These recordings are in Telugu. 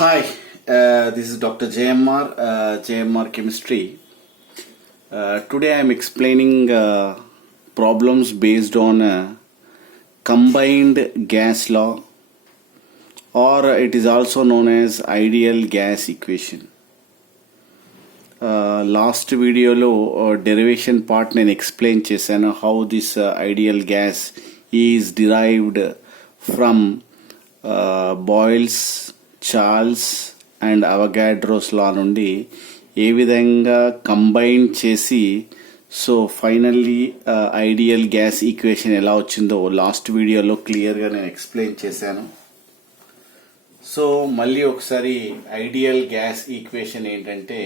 Hi, this is Dr. JMR Chemistry. Today I am explaining problems based on combined gas law, or it is also known as ideal gas equation. Last video lo derivation part నేను explain చేశాను how this ideal gas is derived from Boyle's, Charles' and Avogadro's law నుండి ఏ విధంగా కంబైన్ చేసి so finally ideal gas equation ఎలా వచ్చిందో లాస్ట్ వీడియోలో క్లియర్గా నేను ఎక్స్ప్లెయిన్ చేశాను. సో మళ్ళీ ఒకసారి ఐడియల్ గ్యాస్ ఈక్వేషన్ ఏంటంటే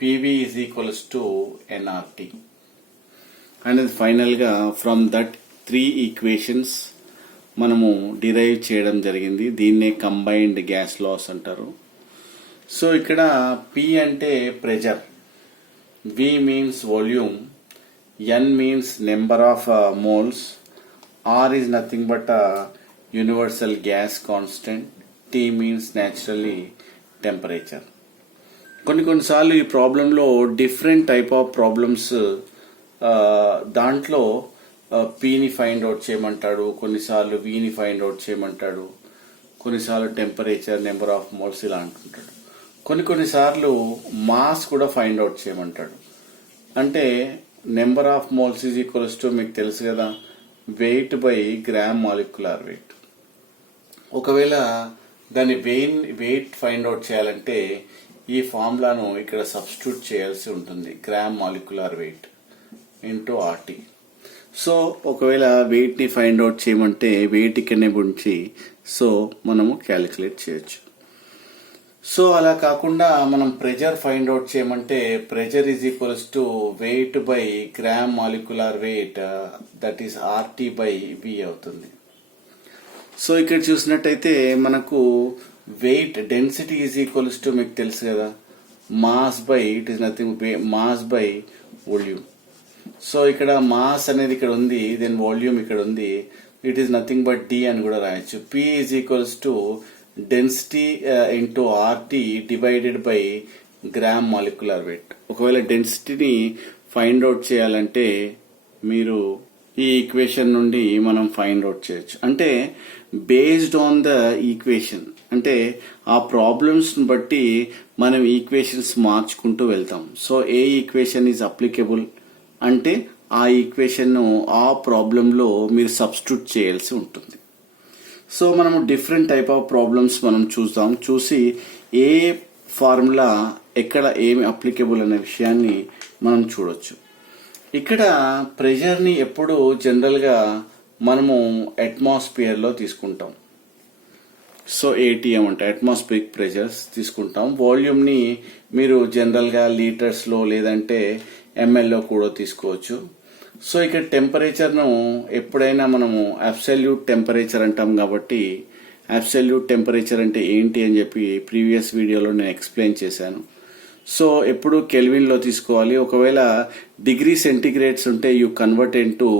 PV is equals to nRT and ఫైనల్గా ఫ్రమ్ దట్ 3 ఈక్వేషన్స్ మనము డిరైవ్ చేయడం జరిగింది. దీన్నే కంబైన్డ్ గ్యాస్ లాస్ అంటారు. సో ఇక్కడ P అంటే pressure, V means volume, N means number of moles, R is nothing but universal gas constant, T means naturally temperature. కొన్నిసార్లు ఈ ప్రాబ్లంలో డిఫరెంట్ టైప్ ఆఫ్ ప్రాబ్లమ్స్ దాంట్లో పీని ఫైండ్ అవుట్ చేయమంటాడు, కొన్నిసార్లు వీని ఫైండ్ అవుట్ చేయమంటాడు, కొన్నిసార్లు టెంపరేచర్, నెంబర్ ఆఫ్ మోల్స్ ఇలా అంటుంటాడు. కొన్నిసార్లు మాస్ కూడా ఫైండ్ అవుట్ చేయమంటాడు. అంటే number of moles is equals to మీకు తెలుసు కదా, weight by gram molecular weight. ఒకవేళ దాని వెయిట్ ఫైండ్ అవుట్ చేయాలంటే ఈ ఫార్ములాను ఇక్కడ సబ్స్టిట్యూట్ చేయాల్సి ఉంటుంది, gram molecular weight into RT. So ఒకవేళ వెయిట్ని ఫైండ్ అవుట్ చేయమంటే వెయిట్ ఇక్కడనే ఉంచి సో మనము క్యాలిక్యులేట్ చేయొచ్చు. సో అలా కాకుండా మనం ప్రెజర్ ఫైండ్ అవుట్ చేయమంటే pressure is equals to weight by gram molecular weight, that is RT by V అవుతుంది. సో ఇక్కడ చూసినట్టయితే మనకు weight density is equals to మీకు తెలుసు కదా, mass by it is nothing mass by volume. So ఇక్కడ మాస్ అనేది ఇక్కడ ఉంది, దెన్ వాల్యూమ్ ఇక్కడ ఉంది, it is nothing but D అని కూడా రాయొచ్చు. P is equals to density into RT divided by gram molecular weight. ఒకవేళ డెన్సిటీని ఫైండ్ అవుట్ చేయాలంటే మీరు ఈ ఈక్వేషన్ నుండి మనం ఫైండ్ అవుట్ చేయొచ్చు. అంటే బేస్డ్ ఆన్ ద ఈక్వేషన్, అంటే ఆ ప్రాబ్లమ్స్ బట్టి మనం ఈక్వేషన్స్ మార్చుకుంటూ వెళ్తాం. So A equation is applicable అంటే ఆ ఈక్వేషన్ను ఆ ప్రాబ్లంలో మీరు సబ్స్టిట్యూట్ చేయాల్సి ఉంటుంది. సో మనము డిఫరెంట్ టైప్ ఆఫ్ ప్రాబ్లమ్స్ మనం చూసి ఏ ఫార్ములా ఎక్కడ ఏమి అప్లికేబుల్ అనే విషయాన్ని మనం చూడొచ్చు. ఇక్కడ ప్రెషర్ని ఎప్పుడు జనరల్గా మనము అట్మాస్ఫియర్లో తీసుకుంటాం. సో ATM అంటే అట్మాస్ఫిరిక్ ప్రెషర్స్ తీసుకుంటాం. వాల్యూమ్ని మీరు జనరల్గా లీటర్స్లో లేదంటే MLలో కూడా తీసుకోవచ్చు. సో ఇక్కడ టెంపరేచర్ను ఎప్పుడైనా మనము అబ్సల్యూట్ టెంపరేచర్ అంటాం కాబట్టి అబ్సల్యూట్ టెంపరేచర్ అంటే ఏంటి అని చెప్పి ప్రీవియస్ వీడియోలో నేను ఎక్స్ప్లెయిన్ చేశాను. సో ఎప్పుడు కెల్విన్లో తీసుకోవాలి. ఒకవేళ డిగ్రీ సెంటిగ్రేడ్స్ ఉంటే you convert into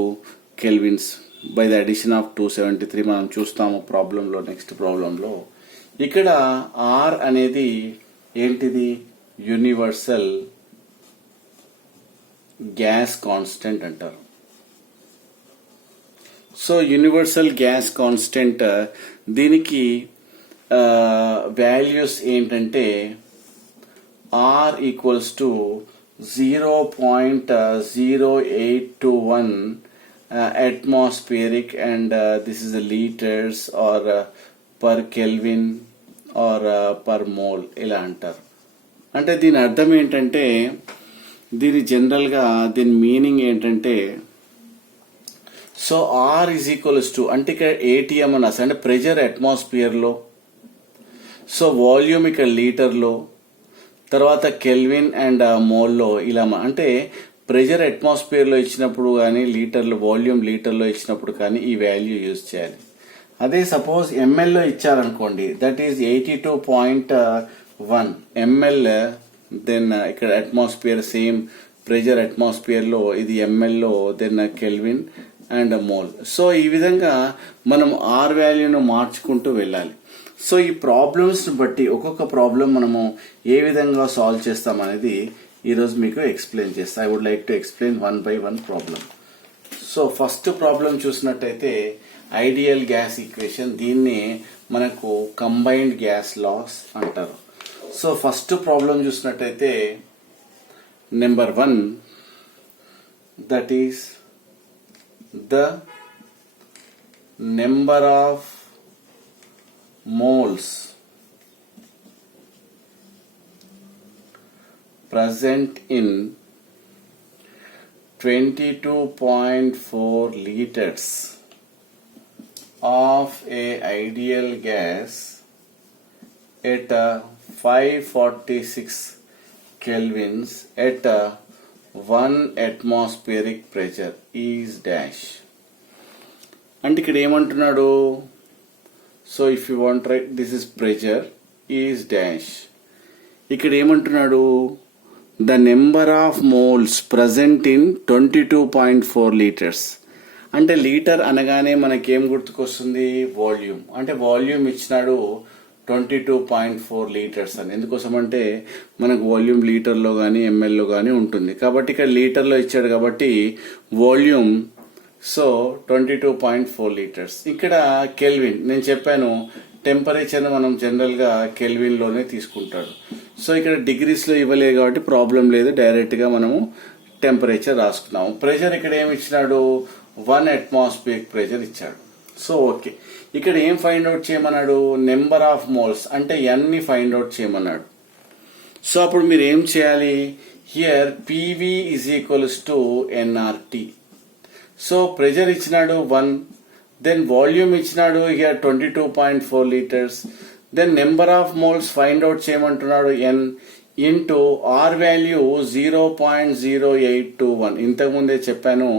kelvins by the addition of 273 మనం చూస్తాము ప్రాబ్లంలో, నెక్స్ట్ ప్రాబ్లంలో. ఇక్కడ R అనేది ఏంటిది, యూనివర్సల్ గ్యాస్ కాన్స్టెంట్ అంటారు. సో యూనివర్సల్ గ్యాస్ కాన్స్టెంట్ దీనికి వాల్యూస్ ఏంటంటే R equals to 0.0821 atmospheric and this is the liters or per Kelvin or per mole ఇలా అంటారు. అంటే దీని అర్థం ఏంటంటే దీని జనరల్గా దీని మీనింగ్ ఏంటంటే so R is equals to అంటే ఇక్కడ ATM అని అంటే ప్రెషర్ అట్మాస్ఫియర్లో, సో వాల్యూమ్ ఇక్కడ లీటర్లో, తర్వాత కెల్విన్ అండ్ మోల్లో ఇలా. అంటే ప్రెషర్ అట్మాస్ఫియర్లో ఇచ్చినప్పుడు కానీ లీటర్లో వాల్యూమ్ లీటర్లో ఇచ్చినప్పుడు కానీ ఈ వాల్యూ యూజ్ చేయాలి. అదే సపోజ్ MLలో ఇచ్చారనుకోండి, దట్ ఈజ్ 82.1 ML, దెన్ ఇక్కడ అట్మాస్ఫియర్ సేమ్ ప్రెషర్ అట్మాస్ఫియర్లో ఇది MLలో, then kelvin and mole. So ఈ విధంగా మనం R వాల్యూను మార్చుకుంటూ వెళ్ళాలి. సో ఈ ప్రాబ్లమ్స్ని బట్టి ఒక్కొక్క ప్రాబ్లం మనము ఏ విధంగా సాల్వ్ చేస్తాం అనేది ఈరోజు మీకు ఎక్స్ప్లెయిన్ చేస్తాను. I would like to explain one by one problem. So first problem చూసినట్టయితే ఐడియల్ గ్యాస్ ఈక్వేషన్, దీన్ని మనకు కంబైన్డ్ గ్యాస్ లాస్ అంటారు. సో ఫస్ట్ ప్రాబ్లం చూసినట్టయితే number 1, that is the number of moles present in 22.4 liters of a ideal gas at a 546 kelvins at a 1 atmospheric pressure is dash. అంటే ఇక్కడ ఏమంటున్నాడు? So if you want right this is pressure is dash. ఇక్కడ ఏమంటున్నాడు? The number of moles present in 22.4 litres. అంటే లీటర్ అనగానే మనకేం గుర్తుకొస్తుంది? వాల్యూమ్. అంటే వాల్యూమ్ ఇచ్చినాడు 22.4 లీటర్స్ అని. ఎందుకోసం అంటే మనకు వాల్యూమ్ లీటర్లో కానీ ఎంఎల్లో కానీ ఉంటుంది. కాబట్టి ఇక్కడ లీటర్లో ఇచ్చాడు కాబట్టి వాల్యూమ్ సో 22.4 లీటర్స్. ఇక్కడ కెల్విన్, నేను చెప్పాను టెంపరేచర్ మనం జనరల్గా కెల్విన్లోనే తీసుకుంటాడు. సో ఇక్కడ డిగ్రీస్లో ఇవ్వలేదు కాబట్టి ప్రాబ్లం లేదు, డైరెక్ట్గా మనము టెంపరేచర్ రాసుకున్నాము. ప్రెషర్ ఇక్కడ ఏమి ఇచ్చినాడు? 1 అట్మాస్ఫియరిక్ ప్రెషర్ ఇచ్చాడు. సో ఓకే, ఇక్కడ ఏం ఫైండ్ అవుట్ చేయమన్నాడు? నెంబర్ ఆఫ్ మోల్స్ అంటే ఎన్ని ఫైండ్ అవుట్ చేయమన్నాడు. సో అప్పుడు మీరు ఏం చేయాలి? Here PV is equals to NRT. So pressure ఇచ్చినాడు 1, దెన్ వాల్యూమ్ ఇచ్చినాడు here 22.4 litres, then number of moles find out చేయమంటున్నాడు ఎన్ ఇంటూ ఆర్ వాల్యూ 0.0821. ఇంతకుముందే చెప్పాను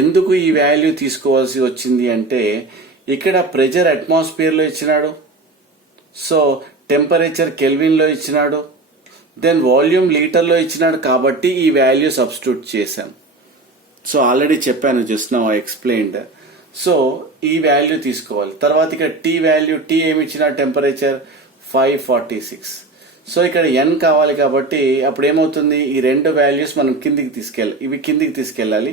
ఎందుకు ఈ వాల్యూ తీసుకోవాల్సి వచ్చింది అంటే ఇక్కడ ప్రెషర్ అట్మాస్ఫియర్లో ఇచ్చినాడు, సో టెంపరేచర్ కెల్విన్లో ఇచ్చినాడు, దెన్ వాల్యూమ్ లీటర్లో ఇచ్చినాడు కాబట్టి ఈ వాల్యూ సబ్స్టిట్యూట్ చేశాం. సో ఆల్రెడీ చెప్పాను, just now I explained. So ఈ వాల్యూ తీసుకోవాలి. తర్వాత ఇక్కడ టీ వాల్యూ, టీ ఏమి ఇచ్చిన టెంపరేచర్ 546. సో ఇక్కడ ఎన్ కావాలి కాబట్టి అప్పుడు ఏమవుతుంది? ఈ రెండు వాల్యూస్ మనం కిందికి తీసుకెళ్ళాలి.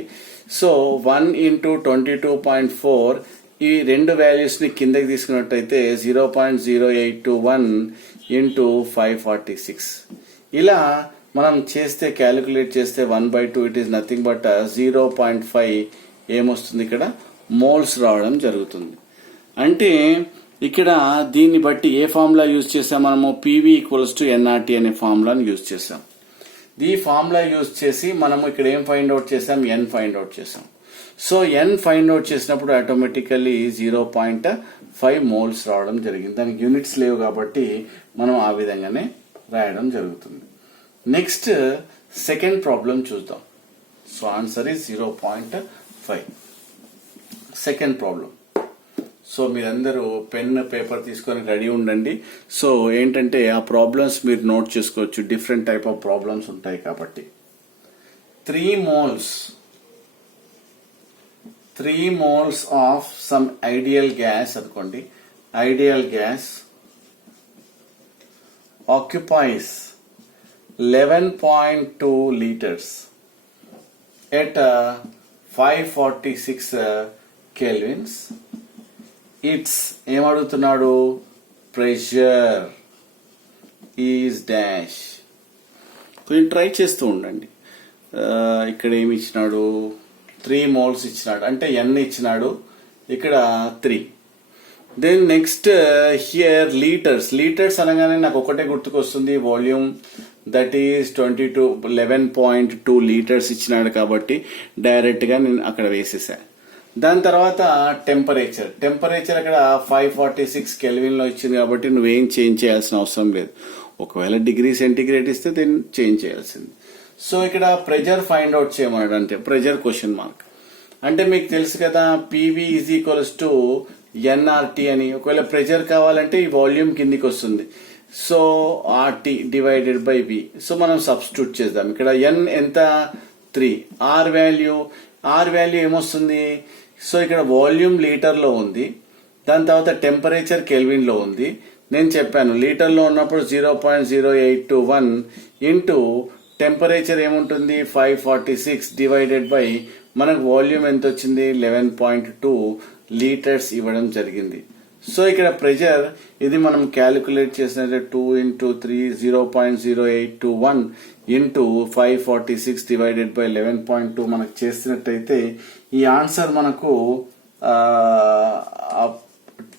సో 1 ఇంటూ 22.4 ఈ రెండు వాల్యూస్ని కిందకి తీసుకున్నట్టయితే 0.0821 ఇంటూ 546. ఇలా మనం చేస్తే క్యాలిక్యులేట్ చేస్తే 1/2 ఇట్ ఈస్ నథింగ్ బట్ 0.5 ఏమొస్తుంది? ఇక్కడ మోల్స్ రావడం జరుగుతుంది. అంటే ఇక్కడ దీన్ని బట్టి ఏ ఫార్ములా యూజ్ చేసాం మనము? పివి ఈక్వల్స్ టు ఎన్ఆర్టీ అనే ఫార్ములాని యూజ్ చేసాం. ఈ ఫార్ములా యూజ్ చేసి మనము ఇక్కడ ఏం ఫైండ్ అవుట్ చేసాం? ఎన్ ఫైండ్ అవుట్ చేసాం. సో ఎన్ ఫైండ్ అవుట్ చేసినప్పుడు ఆటోమేటికల్లీ 0.5 మోల్స్ రావడం జరిగింది. దానికి యూనిట్స్ లేవు కాబట్టి మనం ఆ విధంగానే రాయడం జరుగుతుంది. నెక్స్ట్ సెకండ్ ప్రాబ్లం చూద్దాం. So answer is 0.5. Second problem. So మీరందరూ పెన్ పేపర్ తీసుకొని రెడీ ఉండండి. సో ఏంటంటే ఆ ప్రాబ్లమ్స్ మీరు నోట్ చేసుకోవచ్చు, డిఫరెంట్ టైప్ ఆఫ్ ప్రాబ్లమ్స్ ఉంటాయి కాబట్టి. 3 moles of some ideal gas అనుకోండి, ideal gas occupies 11.2 liters at 546 kelvins. It's ఏమడుగుతున్నాడు? Pressure is dash. కొంచెం ట్రై చేస్తూ ఉండండి. ఇక్కడ ఏమి ఇచ్చినాడు? 3 మోల్స్ ఇచ్చినాడు, అంటే ఎన్ ఇచ్చినాడు, ఇక్కడ 3. దెన్ నెక్స్ట్ హియర్ లీటర్స్ అనగానే నాకు ఒకటే గుర్తుకొస్తుంది, వాల్యూమ్ దట్ ఈస్ 11.2 లీటర్స్ ఇచ్చినాడు కాబట్టి డైరెక్ట్గా నేను అక్కడ వేసేసా. దాని తర్వాత టెంపరేచర్ అక్కడ 546 కెల్విన్లో ఇచ్చింది కాబట్టి నువ్వేం చేంజ్ చేయాల్సిన అవసరం లేదు. ఒకవేళ డిగ్రీ సెంటిగ్రేడ్ ఇస్తే దీన్ని చేంజ్ చేయాల్సింది. సో ఇక్కడ ప్రెజర్ ఫైండ్ అవుట్ చేయమన్నాడు, అంటే ప్రెజర్ క్వశ్చన్ మార్క్. అంటే మీకు తెలుసు కదా PV is equals to NRT అని. ఒకవేళ ప్రెజర్ కావాలంటే ఈ వాల్యూమ్ కిందికి వస్తుంది, so RT divided by V. So మనం సబ్స్టిట్యూట్ చేద్దాం. ఇక్కడ ఎన్ ఎంత? 3. ఆర్ వాల్యూ ఏమొస్తుంది? సో ఇక్కడ వాల్యూమ్ లీటర్లో ఉంది, దాని తర్వాత టెంపరేచర్ కెల్విన్లో ఉంది. నేను చెప్పాను లీటర్లో ఉన్నప్పుడు 0.0821 ఇంటూ టెంపరేచర్ ఏముంటుంది 546 డివైడెడ్ బై మనకు వాల్యూమ్ ఎంత వచ్చింది 11.2 లీటర్స్ ఇవ్వడం జరిగింది. సో ఇక్కడ ప్రెషర్ ఇది మనం క్యాలిక్యులేట్ చేసినట్టే 2 ఇంటూ 3 0.0821 ఇంటూ 546 డివైడెడ్ బై 11.2 మనకు చేసినట్టయితే ఈ ఆన్సర్ మనకు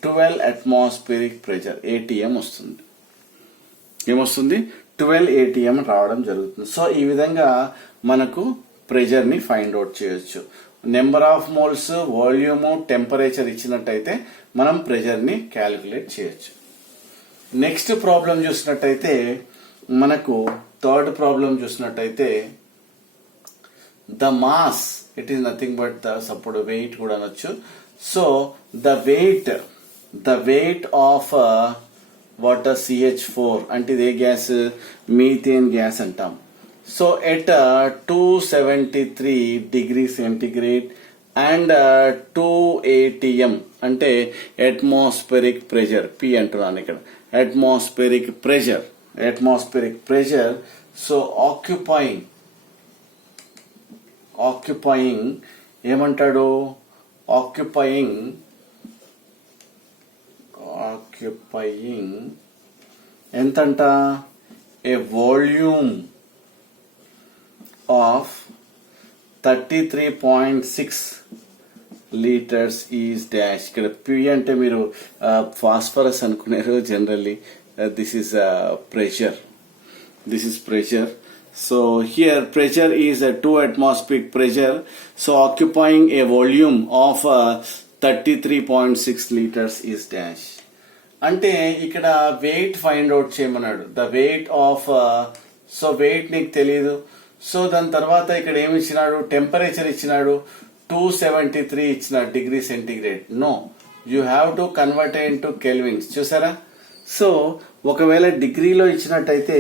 12 అట్మాస్ఫిరిక్ ప్రెషర్ ATM వస్తుంది. ఏమొస్తుంది 12 ATM రావడం జరుగుతుంది. సో ఈ విధంగా మనకు ప్రెషర్ ని ఫైండ్ అవుట్ చేయొచ్చు. Number of moles, volume, temperature ఇచ్చినట్టయితే మనం ప్రెషర్ ని క్యాలిక్యులేట్ చేయొచ్చు. నెక్స్ట్ ప్రాబ్లం చూసినట్టయితే మనకు థర్డ్ ప్రాబ్లం చూసినట్టయితే the mass it is nothing but the support weight కూడా అనొచ్చు. So the weight of water CH4 అంటే ఇది ఏ గ్యాస్ మీథేన్ గ్యాస్ అంటాం. So at 273 degree centigrade and 2 ATM అంటే అట్మాస్ఫిరిక్ ప్రెషర్ P అంటున్నాను ఇక్కడ అట్మాస్ఫిరిక్ ప్రెషర్. సో ఆక్యుపైయింగ్ ఏమంటాడు ఆక్యుపైయింగ్ ఎంతంట a volume of 33.6 litres is dash. ఇక్కడ P అంటే మీరు ఫాస్ఫరస్ అనుకున్నారు generally. This is pressure. So here pressure is a 2 atmospheric pressure. So occupying a volume of 33.6 liters is dash. అంటే ఇక్కడ వెయిట్ ఫైండ్ అవుట్ చేయమన్నాడు. The weight of so weight నీకు తెలియదు. సో దాని తర్వాత ఇక్కడ ఏమి ఇచ్చినాడు టెంపరేచర్ ఇచ్చినాడు 273 ఇచ్చినాడు degree centigrade. No you have to convert into kelvins. చూసారా? సో ఒకవేళ డిగ్రీలో ఇచ్చినట్టయితే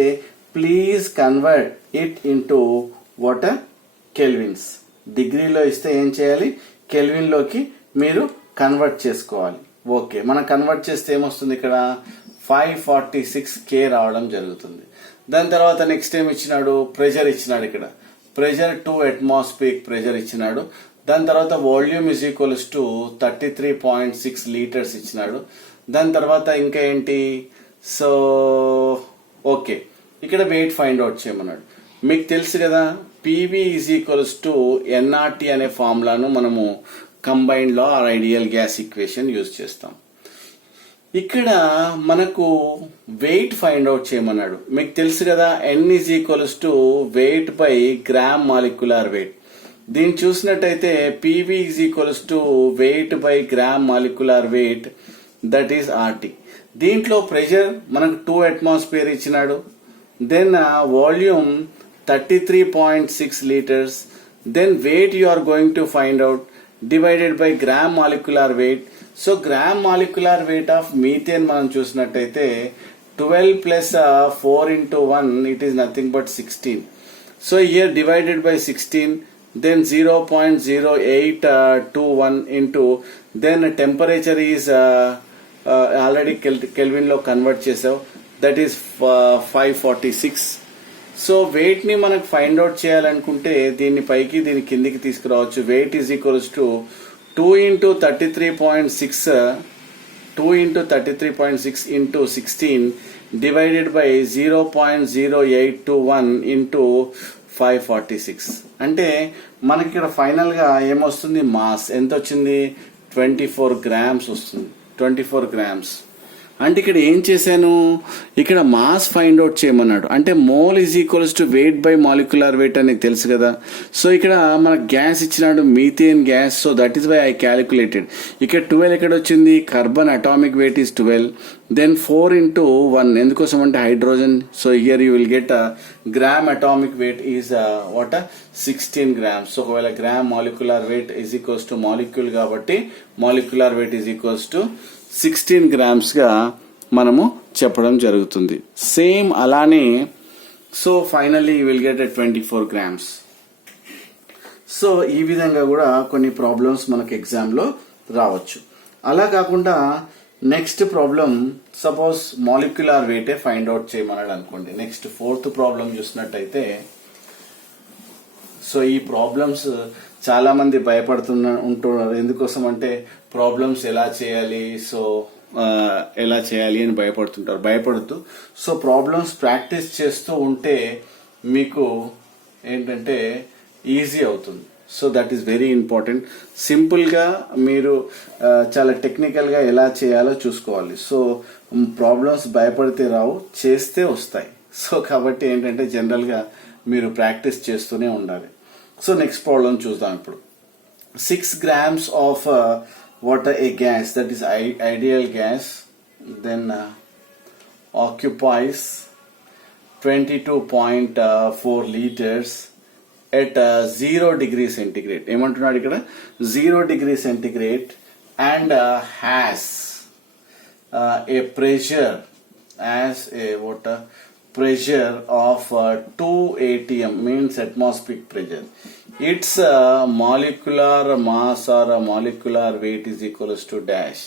please convert it into water kelvins. డిగ్రీలో ఇస్తే ఏం చేయాలి కెల్విన్ లోకి మీరు కన్వర్ట్ చేసుకోవాలి. ఓకే, మనం కన్వర్ట్ చేస్తే ఏమొస్తుంది ఇక్కడ 546 K రావడం జరుగుతుంది. దాని తర్వాత నెక్స్ట్ ఏం ఇచ్చినాడు ప్రెషర్ ఇచ్చినాడు. ఇక్కడ ప్రెషర్ 2 అట్మాస్ఫిరిక్ ప్రెషర్ ఇచ్చినాడు. దాని తర్వాత volume is equals to 33.6 litres ఇచ్చినాడు. దాని తర్వాత ఇంకా ఏంటి సో ఓకే ఇక్కడ వెయిట్ ఫైండ్ అవుట్ చేయమన్నాడు. మీకు తెలుసు కదా PV is equals to NRT అనే ఫార్ములాను మనము combined law or ideal gas equation use చేస్తాం. ఇక్కడ మనకు వెయిట్ ఫైండ్ అవుట్ చేయమన్నాడు. మీకు తెలుసు కదా N is equals to weight by gram molecular weight. దీన్ని చూసినట్టయితే PV is equals to weight by gram molecular weight that is RT. దీంట్లో ప్రెషర్ మనకు 2 అట్మాస్ఫియర్ ఇచ్చినాడు. Then volume 33.6 liters. Then weight you are going to find out divided by gram molecular weight. So gram molecular weight of methane మనం చూసినట్టయితే 12 plus 4 into 1 it is nothing but 16. So here divided by 16 then 0.0821 into then temperature is already Kelvin లో కన్వర్ట్ చేసావు దట్ ఈస్ 546. సో వెయిట్ ని మనకు ఫైండ్ అవుట్ చేయాలనుకుంటే దీన్ని పైకి దీని కిందికి తీసుకురావచ్చు. Weight is equals to 2 into 33.6 into 16 divided by 0.0821 into 546. అంటే మనకి ఇక్కడ ఫైనల్ గా ఏమొస్తుంది మాస్ ఎంత వచ్చింది 24 grams వస్తుంది. 24 grams. అంటే ఇక్కడ ఏం చేశాను ఇక్కడ మాస్ ఫైండ్ అవుట్ చేయమన్నాడు. అంటే mole is equals to weight by molecular weight అని తెలుసు కదా. సో ఇక్కడ మనకు గ్యాస్ ఇచ్చినాడు methane gas. So that is why I calculated. ఇక్కడ 12 ఎక్కడ వచ్చింది carbon atomic weight is 12. Then 4 into 1 ఎందుకోసం అంటే hydrogen. So here you will get gram atomic weight is what 16 grams. So ఒకవేళ gram molecular weight is equals to molecule కాబట్టి molecular weight is equals to 16 grams గా మనము చెప్పడం జరుగుతుంది. సేమ్ అలానే so finally you will get 24 grams. So ఈ విధంగా కూడా కొన్ని ప్రాబ్లమ్స్ మనకు ఎగ్జామ్ లో రావచ్చు. అలా కాకుండా నెక్స్ట్ ప్రాబ్లం సపోజ్ మాలిక్యులర్ వెయిటే ఫైండ్ అవుట్ చేయమన్నాడు అనుకోండి. నెక్స్ట్ 4th ప్రాబ్లం చూసినట్టయితే, సో ఈ ప్రాబ్లమ్స్ చాలా మంది ఉంటున్నారు. ఎందుకోసం అంటే ప్రాబ్లమ్స్ ఎలా చేయాలి, సో ఎలా చేయాలి అని భయపడుతూ సో ప్రాబ్లమ్స్ ప్రాక్టీస్ చేస్తూ ఉంటే మీకు ఏంటంటే ఈజీ అవుతుంది. So that is very important. సింపుల్గా మీరు చాలా టెక్నికల్గా ఎలా చేయాలో చూసుకోవాలి. సో ప్రాబ్లమ్స్ భయపడితే రావు, చేస్తే వస్తాయి. సో కాబట్టి ఏంటంటే జనరల్గా మీరు ప్రాక్టీస్ చేస్తూనే ఉండాలి. సో నెక్స్ట్ ప్రాబ్లం చూద్దాం ఇప్పుడు. 6 grams of water, a gas that is ideal gas, then occupies 22.4 liters at 0 degree centigrade. ఏమంటున్నాడు ఇక్కడ 0 degree centigrade and has a pressure pressure of 2 atm means atmospheric pressure. Its molecular mass or molecular weight is equals to dash.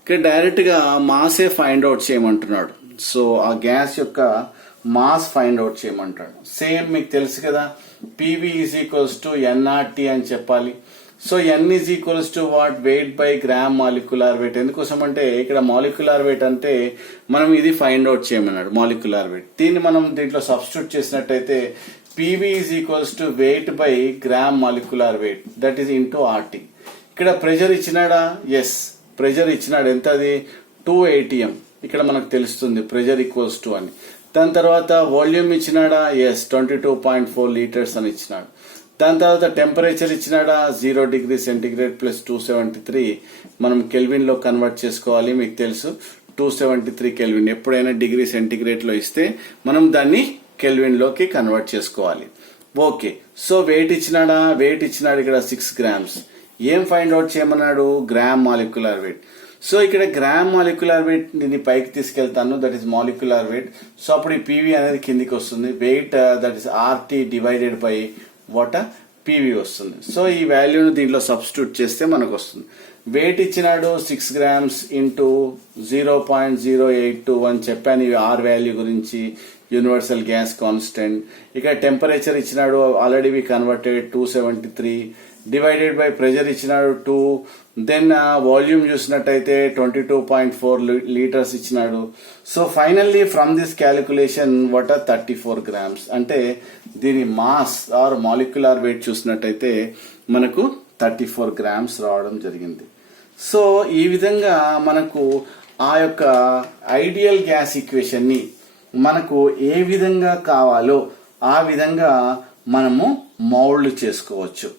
ఇక్కడ డైరెక్ట్ గా మాసే ఫైండ్ అవుట్ చేయమంటున్నాడు. సో ఆ గ్యాస్ యొక్క మాస్ ఫైండ్ అవుట్ చేయమంటాడు. సేమ్ మీకు తెలుసు కదా, PV is equals to NRT అని చెప్పాలి. So N is equals to what, wait by gram molecular wait. ఎందుకోసం అంటే ఇక్కడ మాలిక్యులర్ వెయిట్ అంటే మనం ఇది ఫైండ్ అవుట్ చేయమన్నాడు మాలిక్యులర్ వెయిట్. దీన్ని మనం దీంట్లో సబ్స్టిట్యూట్ చేసినట్టయితే PV is equals to weight by gram molecular weight, that is into RT. ఇక్కడ ప్రెషర్ ఇచ్చినాడా? ఎస్, ప్రెషర్ ఇచ్చినాడు. ఎంత అది? 2 atm. ఇక్కడ మనకు తెలుస్తుంది ప్రెషర్ ఈక్వల్స్ టు అని. దాని తర్వాత వాల్యూమ్ ఇచ్చినాడా? ఎస్, 22.4 లీటర్స్ అని ఇచ్చినాడు. దాని తర్వాత టెంపరేచర్ ఇచ్చినాడా? 0 degree centigrade plus 273. మనం కెల్విన్ లో కన్వర్ట్ చేసుకోవాలి. మీకు తెలుసు 273 కెల్విన్. ఎప్పుడైనా డిగ్రీ సెంటిగ్రేడ్ లో ఇస్తే మనం దాన్ని కెల్విన్ లోకి కన్వర్ట్ చేసుకోవాలి. ఓకే, సో వెయిట్ ఇచ్చినాడా? వెయిట్ ఇచ్చినాడు ఇక్కడ 6 grams. ఏం ఫైండ్ అవుట్ చేయమన్నాడు? Gram molecular weight. సో ఇక్కడ గ్రామ్ మాలిక్యులర్ వెయిట్ దీన్ని పైకి తీసుకెళ్తాను, that is molecular weight. So అప్పుడు ఈ PV అనేది కిందికి వస్తుంది. Weight that is RT divided by what, PV వస్తుంది. సో ఈ వాల్యూను దీంట్లో సబ్స్టిట్యూట్ చేస్తే మనకు వస్తుంది. వెయిట్ ఇచ్చినాడు 6 grams ఇంటూ 0.0821 చెప్పాను ఇవి R వాల్యూ గురించి, యూనివర్సల్ గ్యాస్ కాన్స్టెంట్. ఇక్కడ టెంపరేచర్ ఇచ్చినాడు, already we converted 273 divided by pressure ఇచ్చినాడు 2. దెన్ వాల్యూమ్ చూసినట్టయితే 22.4 లీటర్స్ ఇచ్చినాడు. So finally from this calculation what 34 grams. అంటే దీని మాస్ ఆర్ మాలిక్యులర్ వెయిట్ చూసినట్టయితే మనకు 34 grams రావడం జరిగింది. సో ఈ విధంగా మనకు ఆ యొక్క ఐడియల్ గ్యాస్ ఈక్వేషన్ ని మనకు ఏ విధంగా కావాలో ఆ విధంగా మనము మౌల్డ్ చేసుకోవచ్చు.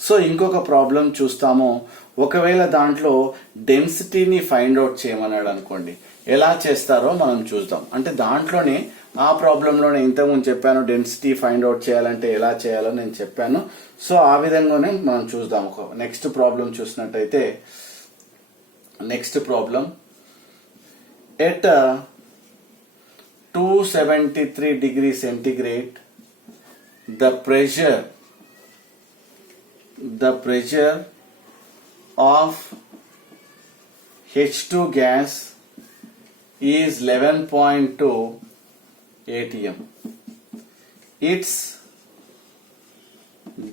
సో ఇంకొక ప్రాబ్లం చూస్తాము. ఒకవేళ దాంట్లో డెన్సిటీని ఫైండ్ అవుట్ చేయమన్నాడు అనుకోండి, ఎలా చేస్తారో మనం చూద్దాం. అంటే దాంట్లోనే ఆ ప్రాబ్లంలోనే ఇంతకుముందు చెప్పాను, డెన్సిటీ ఫైండ్ అవుట్ చేయాలంటే ఎలా చేయాలో నేను చెప్పాను. సో ఆ విధంగానే మనం చూద్దాం. నెక్స్ట్ ప్రాబ్లం చూసినట్టయితే, next problem at 273 degree centigrade the pressure of H2 gas is 11.2 atm. Its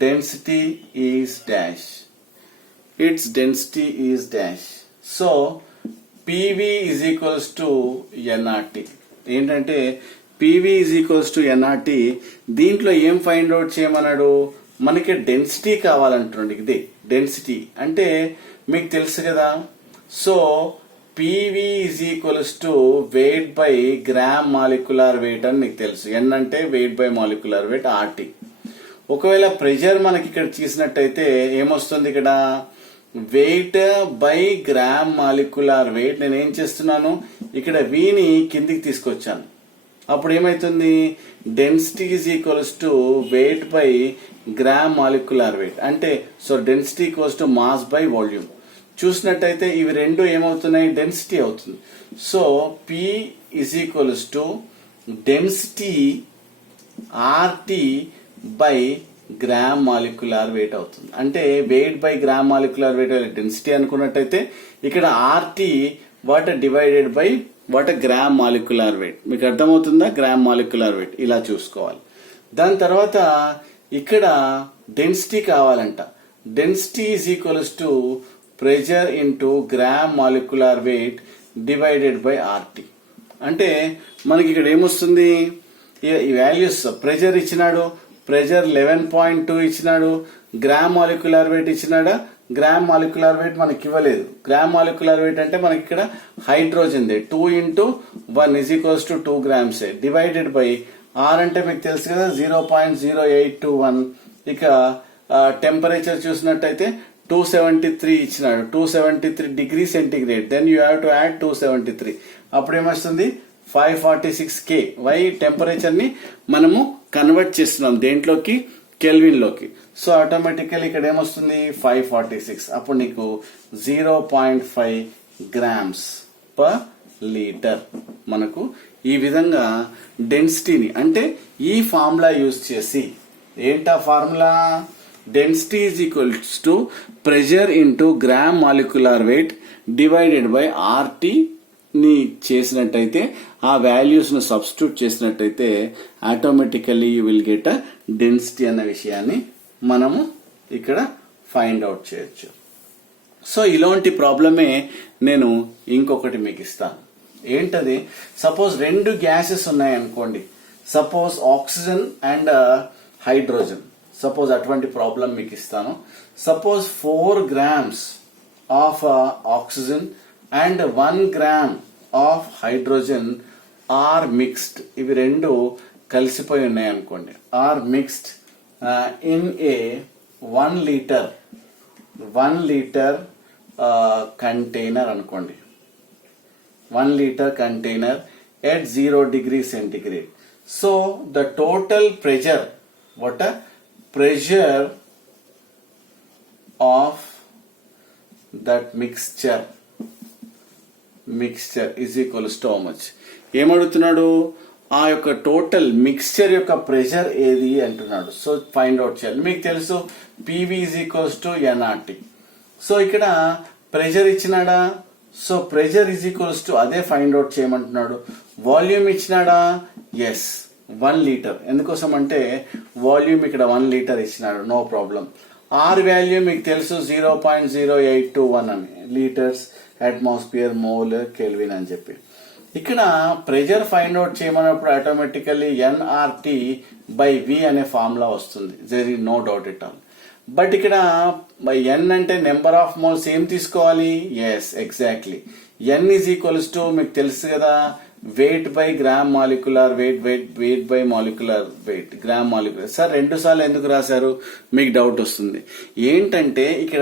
density is dash. Its density is dash. So PV is equals to NRT. ఏంటంటే PV is equals to NRT. దీంట్లో ఏం ఫైండ్ అవుట్ చేయమన్నాడు? మనకి డెన్సిటీ కావాలంటున్నాడు. ఇది డెన్సిటీ అంటే మీకు తెలుసు కదా. So PV is equals to weight by gram molecular weight అని మీకు తెలుసు. N అంటే weight by molecular weight, RT. ఒకవేళ ప్రెషర్ మనకి ఇక్కడ తీసినట్టయితే ఏమొస్తుంది? ఇక్కడ weight by gram molecular weight. నేను ఏం చేస్తున్నాను, ఇక్కడ వీని కిందికి తీసుకొచ్చాను. అప్పుడు ఏమైతుంది? Density is equals to weight by gram molecular weight. అంటే so density equals to mass by volume. చూసినట్టయితే ఇవి రెండు ఏమవుతున్నాయి? డెన్సిటీ అవుతుంది. So P is equals to density RT by gram molecular weight అవుతుంది. అంటే weight by gram molecular weight density అనుకున్నట్టయితే ఇక్కడ RT what divided by what gram molecular weight. మీకు అర్థమవుతుందా? గ్రామ్ మాలిక్యులర్ వెయిట్ ఇలా చూసుకోవాలి. దాని తర్వాత ఇక్కడ డెన్సిటీ కావాలంట. Density is equals to pressure into gram molecular weight divided by RT. అంటే మనకి ఇక్కడ ఏమొస్తుంది? ఈ వాల్యూస్ ప్రెషర్ ఇచ్చినాడు, ప్రెషర్ 11.2 ఇచ్చినాడు, గ్రామ్ మాలిక్యులర్ వెయిట్ ఇచ్చినాడా? గ్రామ్ మాలిక్యులర్ వెయిట్ మనకి ఇవ్వలేదు. గ్రామ్ మాలిక్యులర్ వెయిట్ అంటే మనకి ఇక్కడ hydrogen 2 into 1 is equals to 2 grams divided by R అంటే మీకు తెలుసు కదా 0.0821. ఇక టెంపరేచర్ చూసినట్టయితే 273 ఇచ్చినాడు, 273 degree centigrade. Then you have to add 273. అప్పుడు ఏమొస్తుంది? 546 K. వై టెంపరేచర్ ని మనము కన్వర్ట్ చేస్తున్నాం దేంట్లోకి? కెల్విన్ లోకి. సో ఆటోమేటికల్ ఇక్కడ ఏమొస్తుంది? 546. అప్పుడు నీకు 0.5 grams per లీటర్. మనకు ఈ విధంగా డెన్సిటీని అంటే ఈ ఫార్ములా యూజ్ చేసి ఏంటా formula? Density is equals to pressure into gram molecular weight divided by RT ని చేసినట్టయితే, ఆ వాల్యూస్ ను సబ్స్టిట్యూట్ చేసినట్టయితే automatically you will get a density అన్న విషయాన్ని మనము ఇక్కడ ఫైండ్ అవుట్ చేయొచ్చు. సో ఇలాంటి ప్రాబ్లమే నేను ఇంకొకటి మీకు ఇస్తాను. ఏంటది? సపోజ్ 2 గ్యాసెస్ ఉన్నాయి అనుకోండి. Suppose oxygen and hydrogen. Suppose అటువంటి ప్రాబ్లం మీకు ఇస్తాను. Suppose 4 grams of oxygen and 1 gram of hydrogen are mixed. ఇవి రెండు కలిసిపోయి ఉన్నాయి అనుకోండి. Are mixed in a 1 liter container అనుకోండి. 1 liter container at 0 degree centigrade. So the total pressure, what a pressure of that mixture is equals to how much? ఏమడుగుతున్నాడు? ఆ యొక్క టోటల్ మిక్స్చర్ యొక్క ప్రెషర్ ఏది అంటున్నాడు. సో ఫైండ్ అవుట్ చేయాలి. మీకు తెలుసు PV is equals to nRT. So ఇక్కడ ప్రెషర్ ఇచ్చినాడా? So pressure is equals to అదే ఫైండ్ అవుట్ చేయమంటున్నాడు. వాల్యూమ్ ఇచ్చినాడా? Yes, 1 liter. ఎందుకోసం అంటే వాల్యూమ్ ఇక్కడ 1 liter ఇచ్చినాడు, నో ప్రాబ్లం. ఆర్ వాల్యూ మీకు తెలుసు 0.0821 అని, లీటర్స్ అట్మాస్ఫియర్ మోల్ కెల్విన్ అని చెప్పి. ఇక్కడ ప్రెషర్ ఫైండ్ అవుట్ చేయమన్నప్పుడు ఆటోమేటికల్లీ NRT బై V అనే ఫార్ములా వస్తుంది. There is no doubt at all. But ఇక్కడ N అంటే నెంబర్ ఆఫ్ మోల్స్ ఏం తీసుకోవాలి? Yes, exactly. N is equals to మీకు తెలుసు కదా weight by gram molecular weight, weight by molecular weight, gram molecular. Sir 2 సార్లు ఎందుకు రాశారు? మీకు డౌట్ వస్తుంది. ఏంటంటే ఇక్కడ